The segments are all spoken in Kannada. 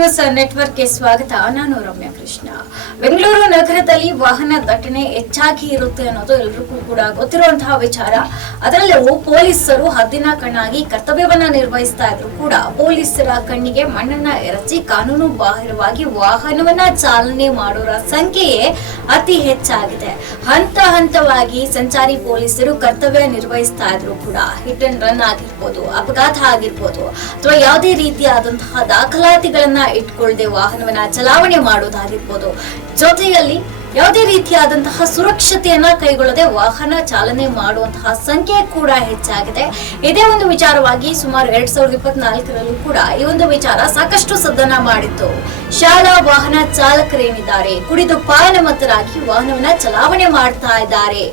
ನ್ಯೂಸ್ ನೆಟ್ವರ್ಕ್ಗೆ ಸ್ವಾಗತ. ನಾನು ರಮ್ಯ ಕೃಷ್ಣ. ಬೆಂಗಳೂರು ನಗರದಲ್ಲಿ ವಾಹನ ದಟ್ಟಣೆ ಹೆಚ್ಚಾಗಿ ಇರುತ್ತೆ ಅನ್ನೋದು ಎಲ್ರಿಗೂ ಕೂಡ ಗೊತ್ತಿರುವಂತಹ ವಿಚಾರ. ಅದರಲ್ಲೂ ಪೊಲೀಸರು ಹದ್ದಿನ ಕಣ್ಣಾಗಿ ಕರ್ತವ್ಯವನ್ನ ನಿರ್ವಹಿಸ್ತಾ ಇದ್ರು ಕೂಡ ಪೊಲೀಸರ ಕಣ್ಣಿಗೆ ಮಣ್ಣನ್ನ ಎರಚಿ ಕಾನೂನು ಬಾಹಿರವಾಗಿ ವಾಹನವನ್ನ ಚಾಲನೆ ಮಾಡೋರ ಸಂಖ್ಯೆಯೇ ಅತಿ ಹೆಚ್ಚಾಗಿದೆ. ಹಂತ ಹಂತವಾಗಿ ಸಂಚಾರಿ ಪೊಲೀಸರು ಕರ್ತವ್ಯ ನಿರ್ವಹಿಸ್ತಾ ಇದ್ರು ಕೂಡ. ಹಿಟ್ ಅಂಡ್ ರನ್ ಆಗಿರ್ಬೋದು, ಅಪಘಾತ ಆಗಿರ್ಬೋದು, ಅಥವಾ ಯಾವುದೇ ರೀತಿಯಾದಂತಹ ದಾಖಲಾತಿಗಳನ್ನ ಇಟ್ಕೊಳ್ಳದೆ ವಾಹನವನ್ನ ಚಲಾವಣೆ ಮಾಡೋದಾಗಿರ್ಬೋದು ಜೊತೆಯಲ್ಲಿ ಯಾವುದೇ ರೀತಿಯಾದಂತಹ ಸುರಕ್ಷತೆಯನ್ನ ಕೈಗೊಳ್ಳದೆ ವಾಹನ ಚಾಲನೆ ಮಾಡುವಂತಹ ಸಂಖ್ಯೆ ಕೂಡ ಹೆಚ್ಚಾಗಿದೆ. ಇದೇ ಒಂದು ವಿಚಾರವಾಗಿ ಸುಮಾರು ಎರಡ್ ಸಾವಿರದ ಇಪ್ಪತ್ನಾಲ್ಕರಲ್ಲೂ ಕೂಡ ಈ ಒಂದು ವಿಚಾರ ಸಾಕಷ್ಟು ಸದನ ಮಾಡಿತ್ತು. ಶಾಲಾ ವಾಹನ ಚಾಲಕರೇನಿದ್ದಾರೆ ಕುಡಿದು ಪಾನಮತ್ತರಾಗಿ ವಾಹನವನ್ನ ಚಲಾವಣೆ ಮಾಡ್ತಾ ಇದ್ದಾರೆ.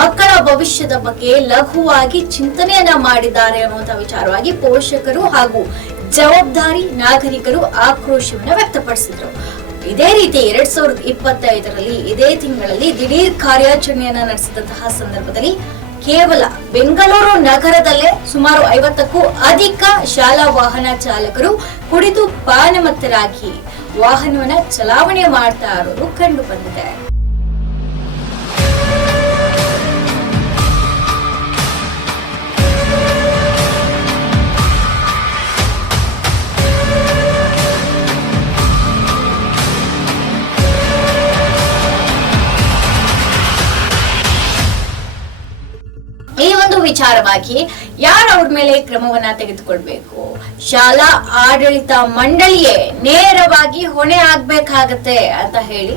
ಮಕ್ಕಳ ಭವಿಷ್ಯದ ಬಗ್ಗೆ ಲಘುವಾಗಿ ಚಿಂತನೆಯನ್ನ ಮಾಡಿದ್ದಾರೆ ಅನ್ನುವಂತಹ ವಿಚಾರವಾಗಿ ಪೋಷಕರು ಹಾಗೂ ಜವಾಬ್ದಾರಿ ನಾಗರಿಕರು ಆಕ್ರೋಶವನ್ನು ವ್ಯಕ್ತಪಡಿಸಿದ್ರು. ಇದೇ ರೀತಿ ಎರಡ್ ಸಾವಿರದ ಇಪ್ಪತ್ತೈದರಲ್ಲಿ ಇದೇ ತಿಂಗಳಲ್ಲಿ ದಿಢೀರ್ ಕಾರ್ಯಾಚರಣೆಯನ್ನ ನಡೆಸಿದಂತಹ ಸಂದರ್ಭದಲ್ಲಿ ಕೇವಲ ಬೆಂಗಳೂರು ನಗರದಲ್ಲೇ ಸುಮಾರು ಐವತ್ತಕ್ಕೂ ಅಧಿಕ ಶಾಲಾ ವಾಹನ ಚಾಲಕರು ಕುಡಿದು ಪಾನಮತ್ತರಾಗಿ ವಾಹನವನ್ನ ಚಲಾವಣೆ ಮಾಡ್ತಾ ಇರೋದು ಕಂಡು ಬಂದಿದೆ. ವಿಚಾರವಾಗಿ ಯಾರು ಅವ್ರ ಮೇಲೆ ಕ್ರಮವನ್ನ ತೆಗೆದುಕೊಳ್ಬೇಕು? ಶಾಲಾ ಆಡಳಿತ ಮಂಡಳಿಯೇ ನೇರವಾಗಿ ಹೊಣೆ ಆಗ್ಬೇಕಾಗತ್ತೆ ಅಂತ ಹೇಳಿ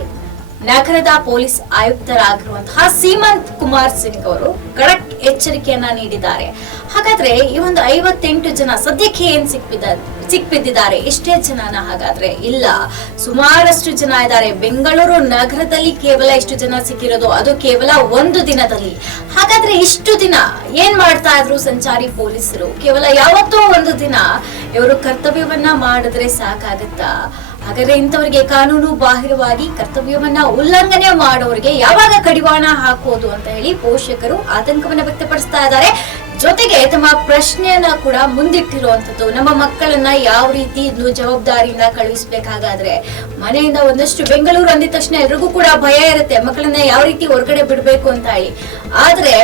ನಗರದ ಪೊಲೀಸ್ ಆಯುಕ್ತರಾಗಿರುವಂತಹ ಸೀಮಂತ್ ಕುಮಾರ್ ಸಿಂಗ್ ಅವರು ಖಡಕ್ ಎಚ್ಚರಿಕೆಯನ್ನ ನೀಡಿದ್ದಾರೆ. ಹಾಗಾದ್ರೆ ಈ ಒಂದು ಐವತ್ತೆಂಟು ಜನ ಸದ್ಯಕ್ಕೆ ಏನ್ ಸಿಕ್ಬಿದ್ದ, ಸಿಕ್ಬಿದ್ದಿದ್ದಾರೆ? ಎಷ್ಟೇ ಜನನ ಹಾಗಾದ್ರೆ ಇಲ್ಲ. ಸುಮಾರಷ್ಟು ಜನ ಇದ್ದಾರೆ. ಬೆಂಗಳೂರು ನಗರದಲ್ಲಿ ಕೇವಲ ಎಷ್ಟು ಜನ ಸಿಕ್ಕಿರೋದು? ಅದು ಕೇವಲ ಒಂದು ದಿನದಲ್ಲಿ. ಹಾಗಾದ್ರೆ ಇಷ್ಟು ದಿನ ಏನ್ ಮಾಡ್ತಾ ಇದ್ರು ಸಂಚಾರಿ ಪೊಲೀಸರು? ಕೇವಲ ಯಾವತ್ತೋ ಒಂದು ದಿನ ಇವರು ಕರ್ತವ್ಯವನ್ನ ಮಾಡಿದ್ರೆ ಸಾಕಾಗತ್ತಾ? ಹಾಗಾದ್ರೆ ಇಂಥವ್ರಿಗೆ ಕಾನೂನು ಬಾಹಿರವಾಗಿ ಕರ್ತವ್ಯವನ್ನ ಉಲ್ಲಂಘನೆ ಮಾಡೋರಿಗೆ ಯಾವಾಗ ಕಡಿವಾಣ ಹಾಕೋದು ಅಂತ ಹೇಳಿ ಪೋಷಕರು ಆತಂಕವನ್ನ ವ್ಯಕ್ತಪಡಿಸ್ತಾ ಇದ್ದಾರೆ. ಜೊತೆಗೆ ತಮ್ಮ ಪ್ರಶ್ನೆಯನ್ನ ಕೂಡ ಮುಂದಿಟ್ಟಿರುವಂತದ್ದು ನಮ್ಮ ಮಕ್ಕಳನ್ನ ಯಾವ ರೀತಿ ಇದು ಜವಾಬ್ದಾರಿಯಿಂದ ಕಳುಹಿಸ್ಬೇಕಾಗಾದ್ರೆ? ಮನೆಯಿಂದ ಒಂದಷ್ಟು ಬೆಂಗಳೂರು ಅಂದಿದ ತಕ್ಷಣ ಎಲ್ರಿಗೂ ಕೂಡ ಭಯ ಇರುತ್ತೆ, ಮಕ್ಕಳನ್ನ ಯಾವ ರೀತಿ ಹೊರಗಡೆ ಬಿಡ್ಬೇಕು ಅಂತ ಹೇಳಿ. ಆದ್ರೆ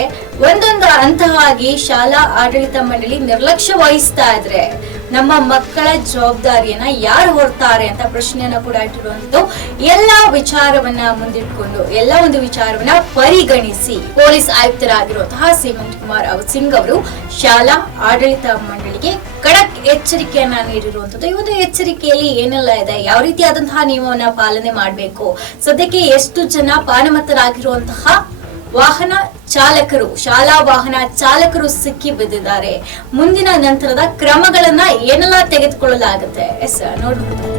ಒಂದೊಂದು ಹಂತವಾಗಿ ಶಾಲಾ ಆಡಳಿತ ಮಂಡಳಿ ನಿರ್ಲಕ್ಷ್ಯ ವಹಿಸ್ತಾ ಇದ್ರೆ ನಮ್ಮ ಮಕ್ಕಳ ಜವಾಬ್ದಾರಿಯನ್ನ ಯಾರು ಹೊರ್ತಾರೆ ಅಂತ ಪ್ರಶ್ನೆಯನ್ನ ಕೂಡ ಇಟ್ಟಿರುವಂತದ್ದು ಎಲ್ಲ ವಿಚಾರವನ್ನ ಮುಂದಿಟ್ಕೊಂಡು, ಎಲ್ಲ ಒಂದು ವಿಚಾರವನ್ನ ಪರಿಗಣಿಸಿ. ಪೊಲೀಸ್ ಆಯುಕ್ತರಾಗಿರುವಂತಹ ಸೀಮಂತ್ ಕುಮಾರ್ ಸಿಂಗ್ ಅವರು ಶಾಲಾ ಆಡಳಿತ ಮಂಡಳಿಗೆ ಕಡಕ್ ಎಚ್ಚರಿಕೆಯನ್ನ ನೀಡಿರುವಂತದ್ದು. ಈ ಒಂದು ಎಚ್ಚರಿಕೆಯಲ್ಲಿ ಏನೆಲ್ಲ ಇದೆ? ಯಾವ ರೀತಿಯಾದಂತಹ ನಿಯಮವನ್ನ ಪಾಲನೆ ಮಾಡಬೇಕು? ಸದ್ಯಕ್ಕೆ ಎಷ್ಟು ಜನ ಪಾನಮತ್ತರಾಗಿರುವಂತಹ ವಾಹನ ಚಾಲಕರು ಶಾಲಾ ವಾಹನ ಚಾಲಕರು ಸಿಕ್ಕಿ ಬಿದ್ದಿದ್ದಾರೆ. ಮುಂದಿನ ನಂತರದ ಕ್ರಮಗಳನ್ನ ಏನೆಲ್ಲ ತೆಗೆದುಕೊಳ್ಳಲಾಗುತ್ತೆ? ಎಸ್ ನೋಡ್ಬೋದು